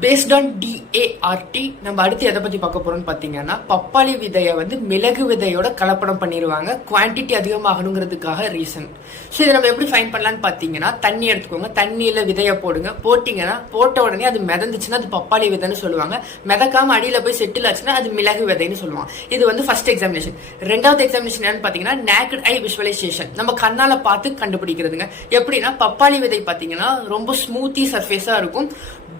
Based on டிஏஆர்டி நம்ம அடுத்து எதை பத்தி பார்க்க போறோம்னு பாத்தீங்கன்னா, பப்பாளி விதையை வந்து மிளகு விதையோட கலப்படம் பண்ணிடுவாங்க குவான்டிட்டி அதிகமாகணுங்கிறதுக்காக ரீசன். ஸோ இதை நம்ம எப்படி ஃபைன் பண்ணலான்னு பாத்தீங்கன்னா, தண்ணி எடுத்துக்கோங்க, தண்ணியில விதைய போடுங்க, போட்டீங்கன்னா போட்ட உடனே அது மிதந்துச்சுன்னா அது பப்பாளி விதைன்னு சொல்லுவாங்க, மிதக்காம அடியில போய் செட்டில் ஆச்சுன்னா அது மிளகு விதைன்னு சொல்லுவாங்க. இது வந்து ஃபர்ஸ்ட் எக்ஸாமினேஷன். ரெண்டாவது எக்ஸாமினேஷன் என்னன்னு பாத்தீங்கன்னா, நேக்கட் ஐ விஷுவலைசேஷன், நம்ம கண்ணால பார்த்து கண்டுபிடிக்கிறதுங்க. எப்படின்னா பப்பாளி விதை பாத்தீங்கன்னா ரொம்ப ஸ்மூத்தி சர்ஃபேஸா இருக்கும்,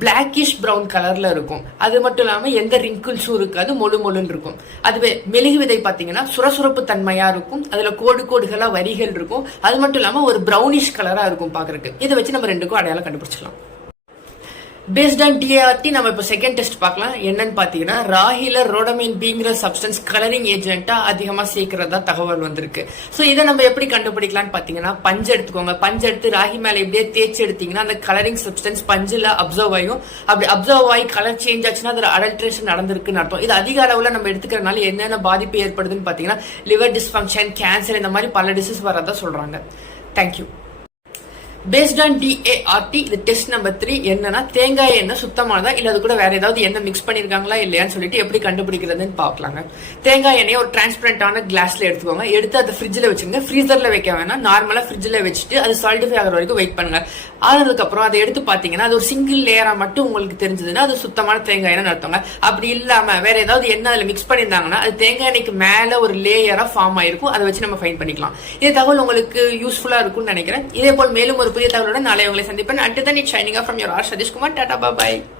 பிளாக்கிஷ் பிரவுன் கலர்ல இருக்கும். அது மட்டும் இல்லாம எந்த ரிங்கிள்ஸும் இருக்காது, மொழு மொழுன்னு இருக்கும். அதுவே மெழுகு விதை பாத்தீங்கன்னா சுரசுரப்பு தன்மையா இருக்கும், அதுல கோடு கோடுகளா வரிகள் இருக்கும். அது மட்டும் இல்லாம ஒரு பிரவுனிஷ் கலரா இருக்கும் பாக்குறதுக்கு. இதை வச்சு நம்ம ரெண்டுக்கும் அடையாளம் கண்டுபிடிச்சிக்கலாம். பேஸ்ட் ஆன் டிஆர்டி நம்ம இப்போ செகண்ட் டெஸ்ட் பார்க்கலாம். என்னன்னு பாத்தீங்கன்னா, ராகில ரோடமைன் பீங்கிற சப்ஸ்டன்ஸ் கலரிங் ஏஜென்ட்டா அதிகமா சேர்க்கிறதா தகவல் வந்திருக்கு. ஸோ இதை நம்ம எப்படி கண்டுபிடிக்கலாம்னு பாத்தீங்கன்னா, பஞ்சு எடுத்துக்கோங்க, பஞ்சு எடுத்து ராகி மேல இப்படியே தேய்ச்சி எடுத்தீங்கன்னா அந்த கலரிங் சப்ஸ்டன்ஸ் பஞ்சுல அப்சர்வ் ஆகும். அப்படி அப்சர்வ் ஆகி கலர் சேஞ்ச் ஆச்சுன்னா அதுல அடல்ட்ரேஷன் நடந்திருக்குன்னு அர்த்தம். இது அதிக அளவுல நம்ம எடுத்துக்கிறதுனால என்னென்ன பாதிப்பு ஏற்படுதுன்னு பாத்தீங்கன்னா, லிவர் டிஸ்ஃபங்க்ஷன், கேன்சர், இந்த மாதிரி பல டிசீஸ் வரதா சொல்றாங்க. தேங்க்யூ. பேஸ்ட் ஆன் டிஏஆர்டி இது டெஸ்ட் நம்பர் 3. என்னன்னா, தேங்காய் எண்ணெய் சுத்தமானதா இல்ல அது கூட வேற ஏதாவது எண்ணெய் மிக்ஸ் பண்ணிருக்காங்களா இல்லையான்னு சொல்லிட்டு எப்படி கண்டுபிடிக்கிறதுன்னு பாக்கலாங்க. தேங்காய் எண்ணெய் ஒரு டிரான்ஸ்பரண்டான கிளாஸ்ல எடுத்துக்கோங்க, எடுத்து அதை ஃப்ரிட்ஜ்ல வச்சுங்க. ஃப்ரீசர்ல வைக்க வேணாம், நார்மலா ஃப்ரிட்ஜ்ல வச்சுட்டு அது சாலிடிஃபை ஆகிற வரைக்கும் வெயிட் பண்ணுங்க. ஆனதுக்கு அப்புறம் அதை எடுத்து பாத்தீங்கன்னா அது ஒரு சிங்கிள் லேயரா மட்டும் உங்களுக்கு தெரிஞ்சதுன்னா அது சுத்தமான தேங்காய் எண்ணெய் நடத்துவாங்க. அப்படி இல்லாம வேற ஏதாவது எண்ணெய் அதுல மிக்ஸ் பண்ணிருந்தாங்கன்னா அது தேங்காய் எண்ணெய்க்கு மேல ஒரு லேயரா ஃபார்ம் ஆயிருக்கும். அதை வச்சு நம்ம ஃபைன் பண்ணிக்கலாம். இந்த தகவல் உங்களுக்கு யூஸ்ஃபுல்லா இருக்கும்னு நினைக்கிறேன். இதே போல் மேலும் ஒரு புதிய தகவலுடன் நாளை உங்களை சந்திப்பேன். Until then, it's signing off from your R. Sadish Kumar. Tata, bye bye.